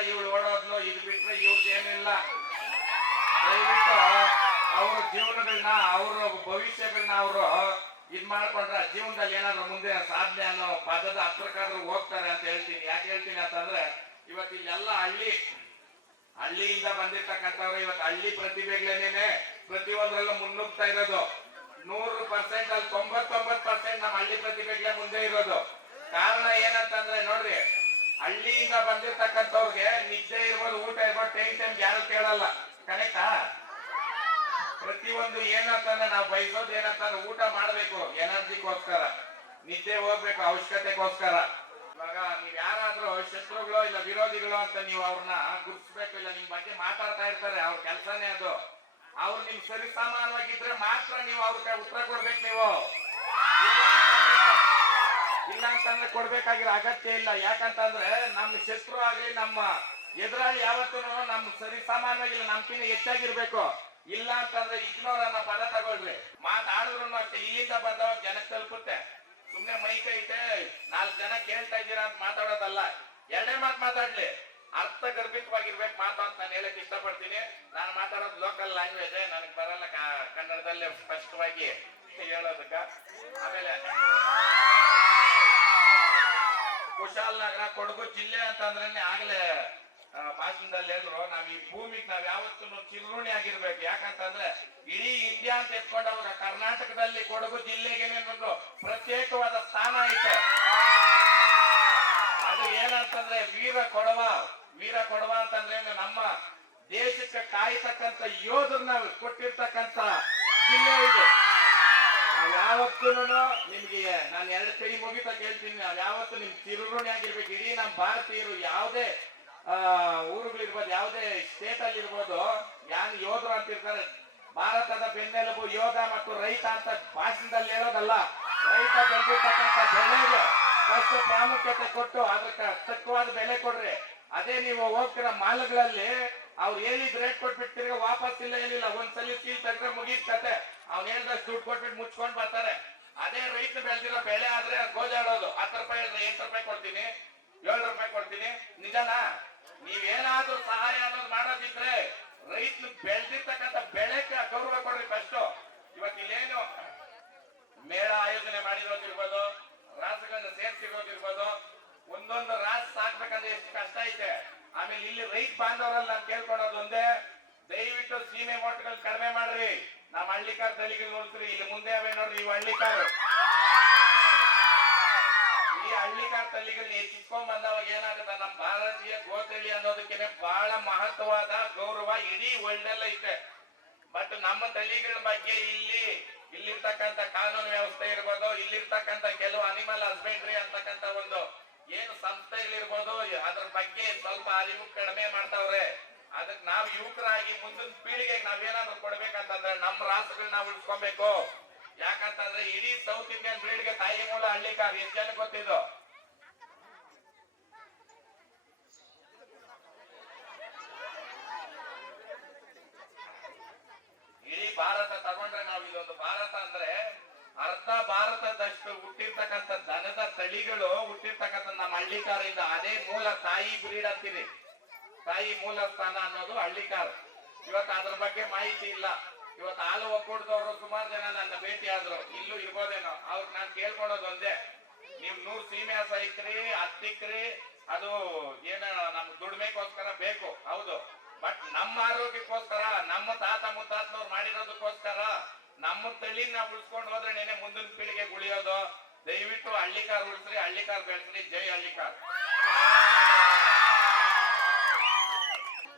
ಇವಳು ಓಡೋದ್ಲು, ಇದು ಬಿಟ್ರೆ ಇವ್ರದ್ದು ಏನಿಲ್ಲ. ದಯವಿಟ್ಟು ಅವ್ರ ಜೀವನಗಳನ್ನ ಅವ್ರ ಭವಿಷ್ಯಗಳನ್ನ ಅವರು ಇದ್ ಮಾಡ್ಕೊಂಡ್ರೆ ಜೀವನದಲ್ಲಿ ಏನಾದ್ರು ಮುಂದೆ ಸಾಧನೆ ಅನ್ನೋ ಪದದ ಹತ್ರಕ್ಕಾದ್ರೂ ಹೋಗ್ತಾರೆ ಅಂತ ಹೇಳ್ತೀನಿ. ಯಾಕೆ ಹೇಳ್ತೀನಿ ಅಂತಂದ್ರೆ, ಇವತ್ತು ಇಲ್ಲೆಲ್ಲ ಹಳ್ಳಿ. ಹಳ್ಳಿಯಿಂದ ಬಂದಿರ್ತಕ್ಕಂಥವ್ರು ಇವತ್ತು ಹಳ್ಳಿ ಪ್ರತಿಭೆಗಳೇನೇನೆ? ಪ್ರತಿಯೊಂದರಲ್ಲೂ ಮುನ್ನುಗ್ತಾ ಇರೋದು. ನೂರು ಪರ್ಸೆಂಟ್ ಅಲ್ಲಿ ತೊಂಬತ್ತೊಂಬತ್ತು ಪರ್ಸೆಂಟ್ ನಮ್ಮ ಹಳ್ಳಿ ಪ್ರತಿಭೆಗಳೇ ಮುಂದೆ ಇರೋದು. ಕಾರಣ ಏನಂತಂದ್ರೆ ನೋಡ್ರಿ ಹಳ್ಳಿಯಿಂದ ಬಂದಿರ್ತಕ್ಕಂಥವ್ರಿಗೆ ನಿದ್ದೆ ಇರ್ಬೋದು, ಊಟ ಇರ್ಬೋದು ಟೈಮ್ ಟೈಮ್ ಯಾರು ಕೇಳಲ್ಲ ಕರೆಕ್ಟಾ ಪ್ರತಿಯೊಂದು ಏನಂತಂದ್ರೆ ನಾವು ಬಯಸೋದು ಏನಂತಂದ್ರೆ ಊಟ ಮಾಡಬೇಕು, ಎನರ್ಜಿಗೋಸ್ಕರ. ನಿದ್ದೆ ಹೋಗ್ಬೇಕು, ಅವಶ್ಯಕತೆಗೋಸ್ಕರ. ಇವಾಗ ನೀವ್ ಯಾರಾದ್ರೂ ಶತ್ರುಗಳು ಇಲ್ಲ ವಿರೋಧಿಗಳು ಅಂತ ನೀವು ಅವ್ರನ್ನ ಗುರುತಿಸ್ಬೇಕು ಇಲ್ಲ, ನಿಮ್ ಬಗ್ಗೆ ಮಾತಾಡ್ತಾ ಇರ್ತಾರೆ, ಅವ್ರ ಕೆಲಸನೇ ಅದು. ಅವ್ರು ನಿಮ್ ಸರಿ ಸಮಾನವಾಗಿದ್ರೆ ಮಾತ್ರ ನೀವು ಅವ್ರಿಗೆ ಉತ್ತರ ಕೊಡ್ಬೇಕು ನೀವು. ಇಲ್ಲ ಅಂತಂದ್ರೆ- ಕೊಡ್ಬೇಕಾಗಿರೋ ಅಗತ್ಯ ಇಲ್ಲ. ಯಾಕಂತಂದ್ರೆ ನಮ್ಮ ಶತ್ರು ಆಗ್ಲಿ, ನಮ್ಮ ಎದುರಾಳಿ ಯಾವತ್ತೂ ನಮ್ಮ ಸರಿ ಸಾಮಾನ್ಯವಾಗಿಲ್ಲ, ನಮ್ಕಿನ್ನ ಹೆಚ್ಚಾಗಿರ್ಬೇಕು. ಇಲ್ಲ ಅಂತಂದ್ರೆ ಇಗ್ನೋರ್ ಅನ್ನೋ ಪದ ತಗೊಳ್ರಿ. ಮಾತಾಡಿದ್ರು ಅಷ್ಟೇ, ಇಲ್ಲಿಂದ ಬಂದವಾಗ ಜನಕ್ಕೆ ತಲುಪುತ್ತೆ. ಸುಮ್ನೆ ಮೈ ಐತೆ ನಾಲ್ಕು ಜನ ಕೇಳ್ತಾ ಇದ್ದೀರಾ ಅಂತ ಮಾತಾಡೋದಲ್ಲ. ಎರಡೇ ಮಾತು ಮಾತಾಡ್ಲಿ. ಅರ್ಥ ಗರ್ಭಿತವಾಗಿರ್ಬೇಕು ಮಾತು ಅಂತ ನಾನು ಹೇಳಕ್ ಇಷ್ಟಪಡ್ತೀನಿ. ನಾನು ಮಾತಾಡೋದು ಲೋಕಲ್ ಲ್ಯಾಂಗ್ವೇಜ್ ನನಗೆ ಬರಲ್ಲ ಕನ್ನಡದಲ್ಲೇ ಸ್ಪಷ್ಟವಾಗಿ ಹೇಳೋದಕ್ಕ. ಆಮೇಲೆ ಕುಶಾಲನಗರ ಕೊಡಗು ಜಿಲ್ಲೆ ಅಂತಂದ್ರೆ ಆಗ್ಲೇ ಭಾಷಣದಲ್ಲಿ ಹೇಳಿದ್ರು. ನಾವ್ ಈ ಭೂಮಿಗೆ ನಾವ್ ಯಾವತ್ತೂ ಚಿರುಣಿ ಆಗಿರ್ಬೇಕು. ಯಾಕಂತಂದ್ರೆ ಇಡೀ ಇಂಡಿಯಾ ಅಂತ ಎತ್ಕೊಂಡವಾಗ ಕರ್ನಾಟಕದಲ್ಲಿ ಕೊಡಗು ಜಿಲ್ಲೆಗೆ ಒಂದು ಪ್ರತ್ಯೇಕವಾದ ಸ್ಥಾನ ಐತೆ. ಅದು ಏನಂತಂದ್ರೆ ವೀರ ಕೊಡವ. ವೀರ ಕೊಡವ ಅಂತಂದ್ರೆ ನಮ್ಮ ದೇಶಕ್ಕೆ ಕಾಯ್ತಕ್ಕಂತ ಯೋಧರನ್ನ ಕೊಟ್ಟಿರ್ತಕ್ಕಂತ ಜಿಲ್ಲೆ ಇದು. ಯಾವತ್ತೂ ನಿಮ್ಗೆ ನಾನು ಎರಡು ಕೈ ಮುಗಿತ ಕೇಳ್ತೀನಿ. ನಾವು ಯಾವತ್ತು ನಿಮ್ ತಿರುಗುಣಿ ಆಗಿರ್ಬೇಕು. ಇಡೀ ನಮ್ಮ ಭಾರತೀಯರು ಯಾವುದೇ ಆ, ಊರುಗಳಿರ್ಬೋದು ಯಾವುದೇ ಸ್ಟೇಟ್ ಅಲ್ಲಿ ಇರ್ಬೋದು ಯಾರು ಯೋಧರು ಅಂತ ಇರ್ತಾರೆ ಭಾರತದ ಬೆನ್ನೆಲುಬು ಯೋಧ ಮತ್ತು ರೈತ ಅಂತ ಭಾಷಣದಲ್ಲಿ ಹೇಳೋದಲ್ಲ ರೈತ ಬೆಳೆದಿರ್ತಕ್ಕಂಥ ಬೆಳೆಗೆ ಫಸ್ಟ್ ಪ್ರಾಮುಖ್ಯತೆ ಕೊಟ್ಟು ಅದಕ್ಕೆ ತಕ್ಕವಾದ ಬೆಲೆ ಕೊಡ್ರಿ. ಅದೇ ನೀವು ಹೋಗ್ತಿರೋ ಮಾಲ್ಗಳಲ್ಲಿ ಅವ್ರು ಏನಿದ್ ರೇಟ್ ಕೊಟ್ಬಿಟ್ಟು ವಾಪಸ್ ಇಲ್ಲ ಏನಿಲ್ಲ. ಒಂದ್ಸಲಿ ಸೀಲ್ ತೆಗೆದ್ರೆ ಮುಗೀತ್ ಕತೆ. ಅವ್ನು ಹೇಳ್ದಷ್ಟು ದುಡ್ಡು ಕೊಟ್ಬಿಟ್ಟು ಮುಚ್ಕೊಂಡ್ ಬರ್ತಾರೆ. ಅದೇ ರೈತ ಬೆಳೆದಿರೋ ಬೆಳೆ ಆದ್ರೆ ಗೋಜಾಡೋದು ಹತ್ತು ರೂಪಾಯಿ ಹೇಳಿದ್ರೆ ಎಂಟು ರೂಪಾಯಿ ಕೊಡ್ತೀನಿ, ಏಳು ರೂಪಾಯಿ ಕೊಡ್ತೀನಿ. ನಿಜನಾ? ನೀವೇನಾದ್ರೂ ಸಹಾಯ ಅನ್ನೋದು ಮಾಡೋದಿದ್ರೆ ರೈತ ಬೆಳೆದಿರ್ತಕ್ಕಂಥ ಬೆಳೆಗೆ ಗೌರವ ಕೊಡ್ರಿ ಫಸ್ಟ್ ಇವತ್ತು ಇಲ್ಲೇನು ಮೇಳ ಆಯೋಜನೆ ಮಾಡಿರೋದಿರ್ಬೋದು ರಾಸುಗಳನ್ನ ಸೇರ್ಸಿರೋದಿರ್ಬೋದು. ಒಂದೊಂದು ರಾಸ್ ಸಾಕ್ಬೇಕಂದ್ರೆ ಎಷ್ಟು ಕಷ್ಟ ಐತೆ. ಆಮೇಲೆ ಇಲ್ಲಿ ರೈತ ಬಾಂಧವರಲ್ಲಿ ನಾನು ಕೇಳ್ಕೊಳೋದು ಒಂದೇ. ದಯವಿಟ್ಟು ಸೀಮೆ ಮೊಟ್ಟಗಳು ಕಡಿಮೆ ಮಾಡ್ರಿ. ನಮ್ಮ ಹಳ್ಳಿಕಾರ್ ತಲೆಗೆ ನೋಡ್ತೀರಿ, ಇಲ್ಲಿ ಮುಂದೆ ಅವೇ ನೋಡ್ರಿ ಇವು ಹಳ್ಳಿಕಾರು. ಈ ಹಳ್ಳಿಕಾರ್ ತಳಿಗಳನ್ನ ಹೆಚ್ಚಿಸ್ಕೊಂಡ್ ಬಂದವಾಗ ಏನಾಗುತ್ತೆ? ನಮ್ಮ ಭಾರತೀಯ ಗೋತಳಿ ಅನ್ನೋದಕ್ಕೆ ಬಹಳ ಮಹತ್ವವಾದ ಗೌರವ ಇಡೀ ವರ್ಲ್ಡ್ ಐತೆ. ಬಟ್ ನಮ್ಮ ತಳಿಗಳ ಬಗ್ಗೆ ಇಲ್ಲಿ, ಇಲ್ಲಿರ್ತಕ್ಕಂಥ ಕಾನೂನು ವ್ಯವಸ್ಥೆ ಇರ್ಬೋದು, ಇಲ್ಲಿರ್ತಕ್ಕಂಥ ಕೆಲವು ಅನಿಮಲ್ ಹಸ್ಬೆಂಡ್ರಿ ಅಂತಕ್ಕಂಥ ಒಂದು ಏನು ಸಂಸ್ಥೆಗಳಿರ್ಬೋದು, ಅದ್ರ ಬಗ್ಗೆ ಸ್ವಲ್ಪ ಅರಿವು ಕಡಿಮೆ ಮಾಡ್ತಾವ್ರೆ. ಅದಕ್ಕೆ ನಾವು ಯುವಕರಾಗಿ ಮುಂದಿನ ಪೀಳಿಗೆಗೆ ನಾವೇನಾದ್ರೂ ಕೊಡ್ಬೇಕಂತಂದ್ರೆ ನಮ್ಮ ರಾಸುಗಳನ್ನ ಉಳಿಸ್ಕೊಬೇಕು. ಯಾಕಂತಂದ್ರೆ ಇಡೀ ಸೌತ್ ಇಂಡಿಯನ್ ಪೀಳಿಗೆ ತಾಯಿ ಮೂಲ ಹಳ್ಳಿಕಾರ ಎಷ್ಟು ಜನ ಗೊತ್ತಿದ್ದು? ಇಡೀ ಭಾರತ ತಗೊಂಡ್ರೆ ನಾವು ಇದೊಂದು ಭಾರತ ಅಂದ್ರೆ ಅರ್ಧ ಭಾರತದಷ್ಟು ಹುಟ್ಟಿರ್ತಕ್ಕಂಥ ದನದ ತಳಿಗಳು ಹುಟ್ಟಿರ್ತಕ್ಕಂಥ ನಮ್ಮ ಹಳ್ಳಿಕಾರಿಂದ ಅದೇ ಮೂಲ ತಾಯಿ ಬ್ರೀಡ್ ಅಂತೀವಿ. ತಾಯಿ ಮೂಲ ಸ್ಥಾನ ಅನ್ನೋದು ಹಳ್ಳಿಕಾರ್ ಇವತ್ತು ಅದ್ರ ಬಗ್ಗೆ ಮಾಹಿತಿ ಇಲ್ಲ. ಇವತ್ತು ಹಾಲು ಒಕ್ಕೂಟದವರು ಸುಮಾರು ಜನ ನನ್ನ ಭೇಟಿ ಆದ್ರು. ಇಲ್ಲೂ ಇರ್ಬೋದೇನೋ. ಅವ್ರಿಗೆ ನಾನು ಕೇಳ್ಕೊಳೋದು ಒಂದೇ. ನೀವ್ ನೂರ್ ಸೀಮೆ ಇಕ್ರಿ ಹತ್ತಿಕ್ರಿ ಅದು ಏನ ನಮ್ ದುಡಿಮೆಗೋಸ್ಕರ ಬೇಕು. ಹೌದು. ಬಟ್ ನಮ್ಮ ಆರೋಗ್ಯಕ್ಕೋಸ್ಕರ, ನಮ್ಮ ತಾತ ಮುತ್ತಾತನವ್ರು ಮಾಡಿರೋದಕ್ಕೋಸ್ಕರ, ನಮ್ಮ ತಳಿ ನಾವು ಉಳಿಸ್ಕೊಂಡು ಹೋದ್ರೆ ನೆನೆ ಮುಂದಿನ ಪೀಳಿಗೆ ಉಳಿಯೋದು. ದಯವಿಟ್ಟು ಹಳ್ಳಿಕಾರ್ ಉಳಿಸ್ರಿ ಹಳ್ಳಿಕಾರ್ ಬೆಳೆಸ್ರಿ. ಜೈ ಹಳ್ಳಿಕಾರ್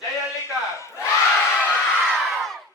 ಜೈ ಹಳ್ಳಿಕಾರ್